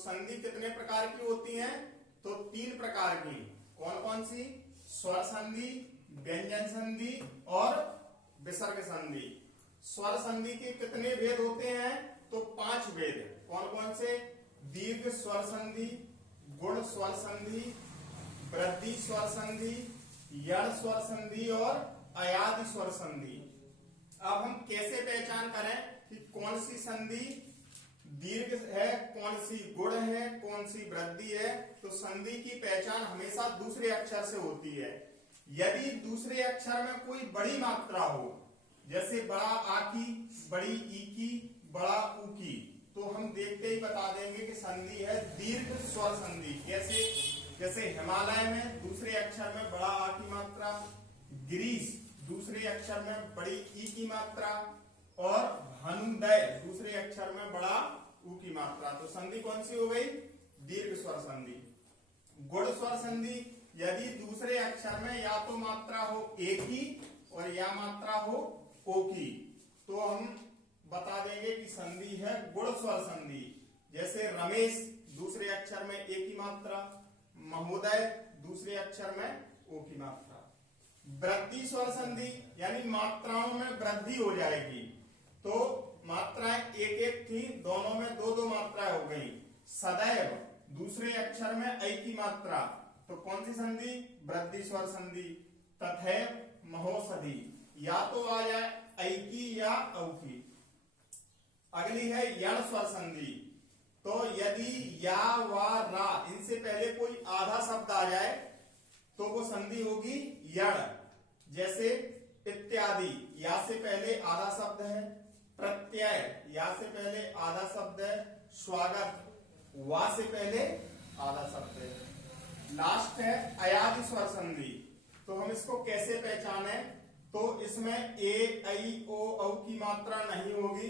संधि कितने प्रकार की होती हैं? तो 3 प्रकार की। कौन कौन सी? स्वर संधि, व्यंजन संधि और विसर्ग संधि। स्वर संधि के कितने भेद होते हैं? तो 5 भेद। कौन कौन से? दीर्घ स्वर संधि, गुण स्वर संधि, वृद्धि स्वर संधि, यण स्वर संधि और अयादि स्वर संधि। अब हम कैसे पहचान करें कि कौन सी संधि दीर्घ है, कौन सी गुण है, कौन सी वृद्धि है? तो संधि की पहचान हमेशा दूसरे अक्षर से होती है। यदि दूसरे अक्षर में कोई बड़ी मात्रा हो, जैसे बड़ा आ की, बड़ी ई की, बड़ा उ की, तो हम देखते ही बता देंगे कि संधि है दीर्घ स्वर संधि। कैसे? जैसे हिमालय में दूसरे अक्षर में बड़ा आ की मात्रा, ग्रीस दूसरे अक्षर में बड़ी ई की मात्रा और भानुदय दूसरे अक्षर में बड़ा उ की मात्रा। तो संधि कौन सी हो गई? दीर्घ स्वर संधि। गुण स्वर संधि, यदि दूसरे अक्षर में या तो मात्रा हो ए की और या मात्रा हो ओ की, तो हम बता देंगे कि संधि है गुण स्वर संधि। जैसे रमेश दूसरे अक्षर में ए की मात्रा, महोदय दूसरे अक्षर में ओ की मात्रा। वृद्धि स्वर संधि यानी मात्राओं में वृद्धि हो जाएगी। तो मात्राएं एक एक थी, दोनों में दो दो मात्राएं हो गई। सदैव दूसरे अक्षर में ऐ की मात्रा, तो कौन सी संधि? वृद्धि स्वर संधि। तथैव महोषधि, या तो आ जाए ऐ की या औ की। अगली है यण स्वर संधि। तो यदि या वा रा इनसे पहले कोई आधा शब्द आ जाए तो वो संधि होगी यण। जैसे इत्यादि, या से पहले आधा शब्द है। प्रत्यय, या से पहले आधा शब्द है। स्वागत, वा से पहले आधा शब्द है। लास्ट है अयादि स्वर संधि। तो हम इसको कैसे पहचाने? तो इसमें ए, ऐ, ओ, औ की मात्रा नहीं होगी।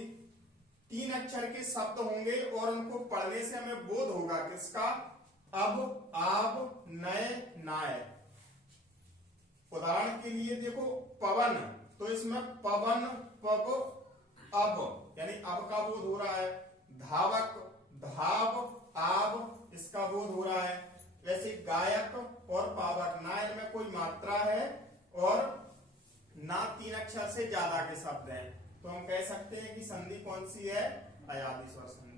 3 अक्षर के शब्द होंगे और उनको पढ़ने से हमें बोध होगा किसका? अब, आब, नय, नाय। उदाहरण के लिए देखो पवन, तो इसमें पवन, पब, अब यानी अब का बोध हो रहा है। धावक, धाव, आब इसका बोध हो रहा है। वैसे गायक और पावक, ना इनमें कोई मात्रा है और ना 3 अक्षर से ज्यादा के शब्द हैं, तो हम कह सकते हैं कि संधि कौन सी है? अयादि स्वर संधि।